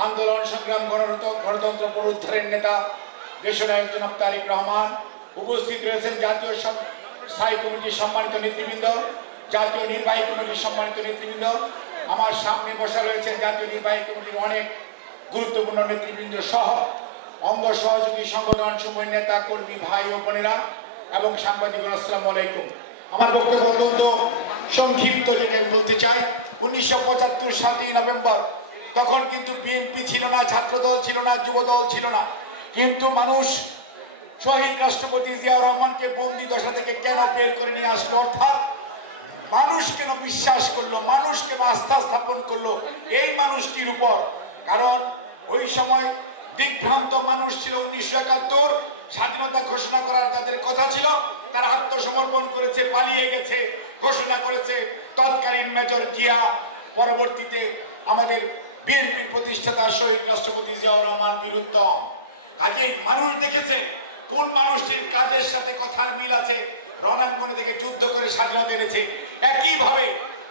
আন্দোলন সংগ্রাম গণতন্ত্র পুনরুদ্ধারের নেতা দেশনায়ক জনাব তারেক রহমান, উপস্থিত রয়েছেন জাতীয় স্থায়ী কমিটির সম্মানিত নেতৃবৃন্দ, জাতীয় নির্বাহী কমিটির সম্মানিত নেতৃবৃন্দ, আমার সামনে বসা রয়েছেন জাতীয় নির্বাহী কমিটির অনেক গুরুত্বপূর্ণ নেতৃবৃন্দ সহ অঙ্গ সহযোগী সংগঠন সমূহের নেতা কর্মী ভাই ও বোনেরা এবং সাংবাদিকগণ, আসসালামু আলাইকুম। আমার বক্তব্য অত্যন্ত সংক্ষিপ্ত, যেটা বলতে চাই, 1975 7ই নভেম্বর তখন কিন্তু বিএনপি ছিল না, ছাত্রদল ছিল না, যুবদল ছিল না, কিন্তু মানুষ শহীদ রাষ্ট্রপতি জিয়াউর রহমানকে বন্দি দশা থেকে কেন বের করে নিয়ে আসলো, অর্থাৎ মানুষ কেন বিশ্বাস করলো, মানুষ কেন আস্থা স্থাপন করলো এই মানুষটির উপর। কারণ ওই সময় দিগ্ভ্রান্ত মানুষ ছিল। 1971 স্বাধীনতা ঘোষণা করার তাদের কথা ছিল, তারা আত্মসমর্পণ করেছে, পালিয়ে গেছে, ঘোষণা করেছে তৎকালীন মেজর জিয়া, পরবর্তীতে আমাদের বিএনপির প্রতিষ্ঠাতা শহীদ রাষ্ট্রপতি জিয়াউর রহমান বিরুদ্ধ। কাজেই মানুষ দেখেছে কোন মানুষটির কাজের সাথে কথার মিল আছে, রণাঙ্গনে থেকে যুদ্ধ করে স্বাধীনতা এনেছে। একইভাবে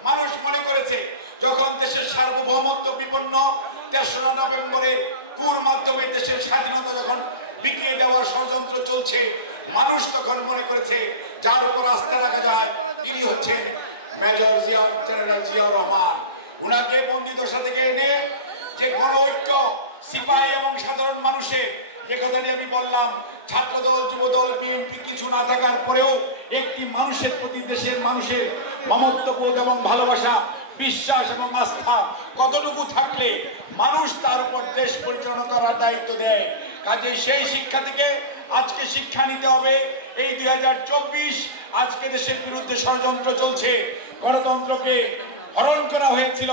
মানুষ মনে করেছে যখন দেশের সার্বভৌমত্ব বিপন্ন, 3রা নভেম্বরে কুর মাধ্যমে দেশের স্বাধীনতা যখন বিকিয়ে দেওয়ার ষড়যন্ত্র চলছে, মানুষ তখন মনে করেছে যার উপর আস্থা রাখা যায় তিনি হচ্ছেন মেজর জেনারেল জিয়াউর রহমান। উনাকে বন্দি দশা থেকে এনে যে গণ ঐক্য, সিপাহী এবং সাধারণ মানুষের, যে কথা নিয়ে আমি বললাম, ছাত্রদল, যুবদল, বিএনপি কিছু না থাকার পরেও একটি মানুষের প্রতি দেশের মানুষের মমত্ববোধ এবং ভালোবাসা, বিশ্বাস এবং আস্থা কতটুকু থাকলে মানুষ তার উপর দেশ পরিচালনা করার দায়িত্ব দেয়। কাজে সেই শিক্ষা থেকে আজকে শিক্ষা নিতে হবে। এই 2024 আজকে দেশের বিরুদ্ধে ষড়যন্ত্র চলছে, গণতন্ত্রকে হরণ করা হয়েছিল।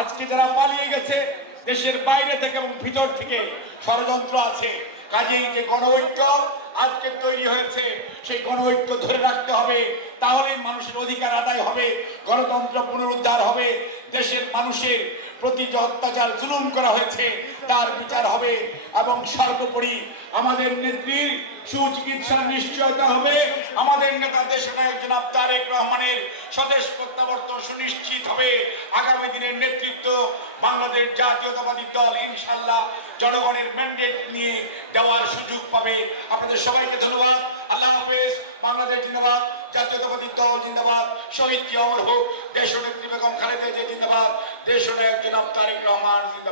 আজকে যারা পালিয়ে গেছে দেশের বাইরে থেকে এবং ভিতর থেকে ষড়যন্ত্র আছে। কাজেই যে গণ ঐক্য আজকে তৈরি হয়েছে, সেই গণ ঐক্য ধরে রাখতে হবে, তাহলেই মানুষের অধিকার আদায় হবে, গণতন্ত্র পুনরুদ্ধার হবে, দেশের মানুষের প্রতি যে অত্যাচার জুলুম করা হয়েছে তার বিচার হবে, এবং সর্বোপরি আমাদের নেত্রীর সুচিকিৎসার নিশ্চয়তা হবে। আমাদের নেতা দেশনায়ক জনাব তারেক রহমানের স্বদেশ প্রত্যাবর্তন সুনিশ্চিত হবে। আগামী দিনের নেতৃত্ব বাংলাদেশ জাতীয়তাবাদী দল ইনশাআল্লাহ জনগণের ম্যান্ডেট নিয়ে দেওয়ার সুযোগ পাবে। আপনাদের সবাইকে ধন্যবাদ। আল্লাহ হাফেজ। বাংলাদেশ জিন্দাবাদ, জাতীয়তাবাদী দল জিন্দাবাদ, শহীদ জিয়া অমর হোক, দেশনেত্রী বেগম খালেদা জিয়া জিন্দাবাদ, দেশনায়ক জনাব তারেক রহমান জিন্দাবাদ।